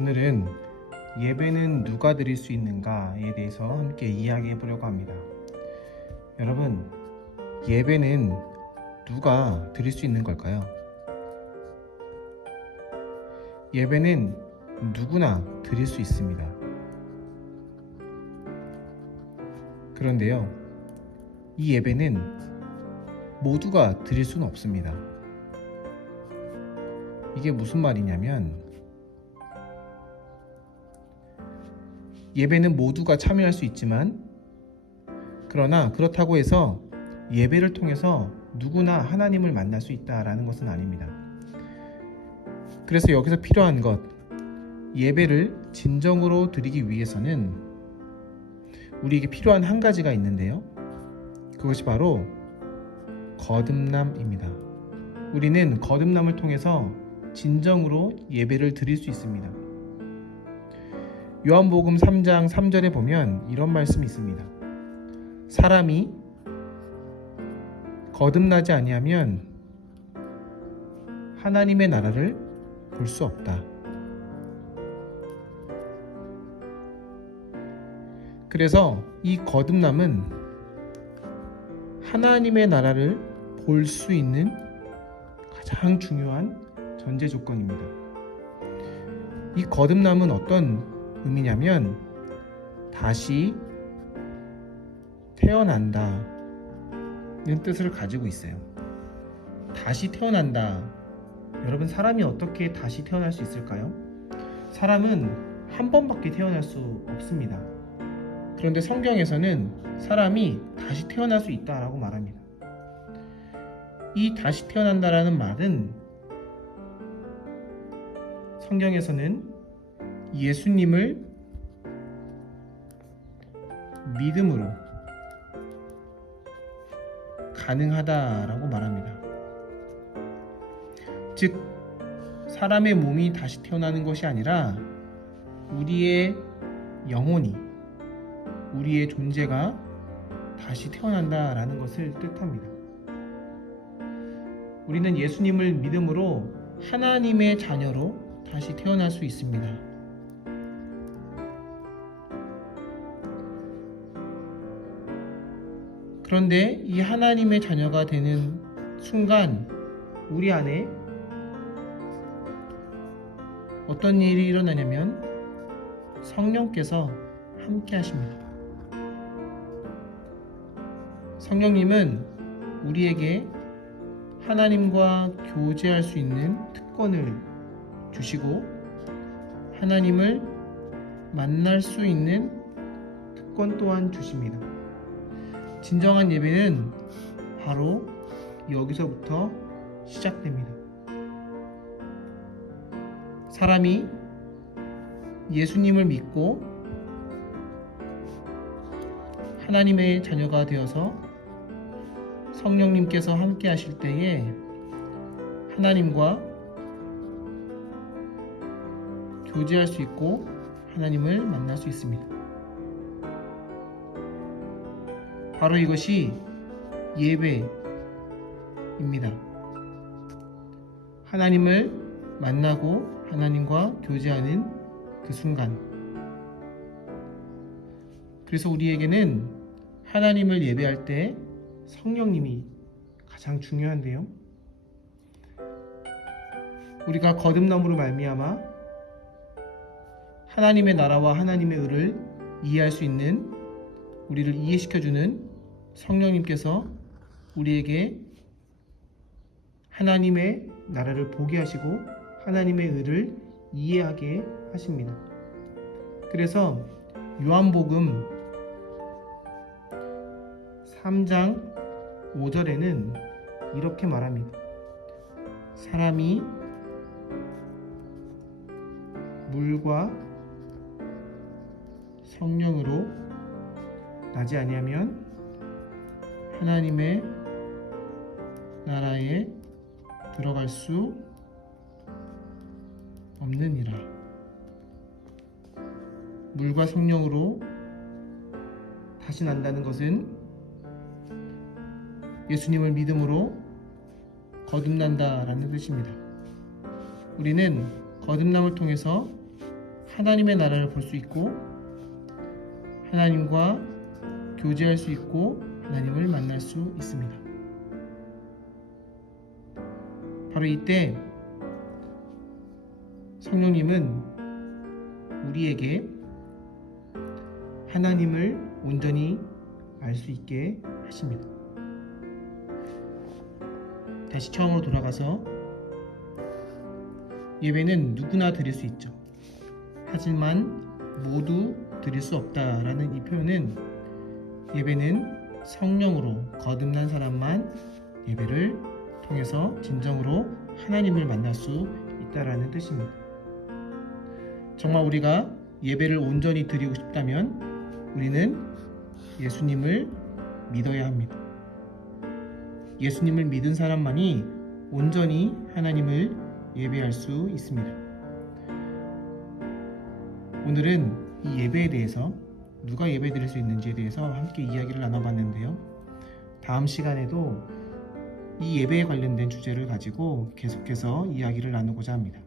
오늘은 예배는 누가 드릴 수 있는가에 대해서 함께 이야기해 보려고 합니다. 여러분, 예배는 누가 드릴 수 있는 걸까요? 예배는 누구나 드릴 수 있습니다. 그런데요, 이 예배는 모두가 드릴 수는 없습니다. 이게 무슨 말이냐면, 예배는 모두가 참여할 수 있지만, 그러나 그렇다고 해서 예배를 통해서 누구나 하나님을 만날 수 있다라는 것은 아닙니다. 그래서 여기서 필요한 것, 예배를 진정으로 드리기 위해서는 우리에게 필요한 한 가지가 있는데요. 그것이 바로 거듭남입니다. 우리는 거듭남을 통해서 진정으로 예배를 드릴 수 있습니다. 요한복음 3장 3절에 보면 이런 말씀이 있습니다. 사람이 거듭나지 아니하면 하나님의 나라를 볼 수 없다. 그래서 이 거듭남은 하나님의 나라를 볼 수 있는 가장 중요한 전제 조건입니다. 이 거듭남은 어떤 의미냐면 다시 태어난다는 뜻을 가지고 있어요. 다시 태어난다. 여러분, 사람이 어떻게 다시 태어날 수 있을까요? 사람은 한 번밖에 태어날 수 없습니다. 그런데 성경에서는 사람이 다시 태어날 수 있다라고 말합니다. 이 다시 태어난다라는 말은 성경에서는 예수님을 믿음으로 가능하다라고 말합니다. 즉, 사람의 몸이 다시 태어나는 것이 아니라 우리의 영혼이, 우리의 존재가 다시 태어난다라는 것을 뜻합니다. 우리는 예수님을 믿음으로 하나님의 자녀로 다시 태어날 수 있습니다. 그런데 이 하나님의 자녀가 되는 순간 우리 안에 어떤 일이 일어나냐면 성령께서 함께 하십니다. 성령님은 우리에게 하나님과 교제할 수 있는 특권을 주시고 하나님을 만날 수 있는 특권 또한 주십니다. 진정한 예배는 바로 여기서부터 시작됩니다. 사람이 예수님을 믿고 하나님의 자녀가 되어서 성령님께서 함께 하실 때에 하나님과 교제할 수 있고 하나님을 만날 수 있습니다. 바로 이것이 예배입니다. 하나님을 만나고 하나님과 교제하는 그 순간. 그래서 우리에게는 하나님을 예배할 때 성령님이 가장 중요한데요. 우리가 거듭남으로 말미암아 하나님의 나라와 하나님의 의를 이해할 수 있는, 우리를 이해시켜주는 성령님께서 우리에게 하나님의 나라를 보게 하시고 하나님의 의를 이해하게 하십니다. 그래서 요한복음 3장 5절에는 이렇게 말합니다. 사람이 물과 성령으로 나지 아니하면 하나님의 나라에 들어갈 수 없느니라. 물과 성령으로 다시 난다는 것은 예수님을 믿음으로 거듭난다라는 뜻입니다. 우리는 거듭남을 통해서 하나님의 나라를 볼 수 있고 하나님과 교제할 수 있고 하나님을 만날 수 있습니다. 바로 이때 성령님은 우리에게 하나님을 온전히 알 수 있게 하십니다. 다시 처음으로 돌아가서 예배는 누구나 드릴 수 있죠. 하지만 모두 드릴 수 없다라는 이 표현은 예배는 성령으로 거듭난 사람만 예배를 통해서 진정으로 하나님을 만날 수 있다라는 뜻입니다. 정말 우리가 예배를 온전히 드리고 싶다면 우리는 예수님을 믿어야 합니다. 예수님을 믿은 사람만이 온전히 하나님을 예배할 수 있습니다. 오늘은 이 예배에 대해서 누가 예배 드릴 수 있는지에 대해서 함께 이야기를 나눠봤는데요. 다음 시간에도 이 예배에 관련된 주제를 가지고 계속해서 이야기를 나누고자 합니다.